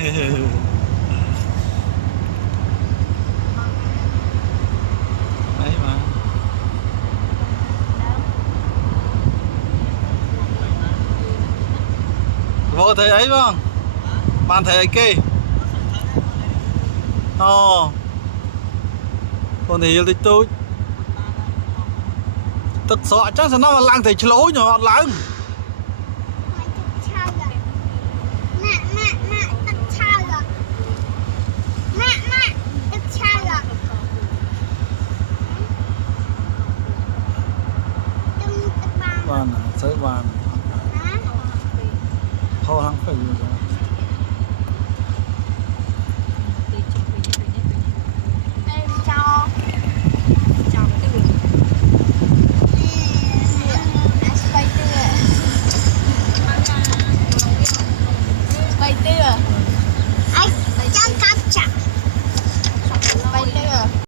Đấy mà vô thấy ấy không bạn thấy ấy kì còn thì tôi thật sợ chắc là nó là lang thầy lối nhỏ lắm bạn sới bạn thôi không phải rồi bay tưa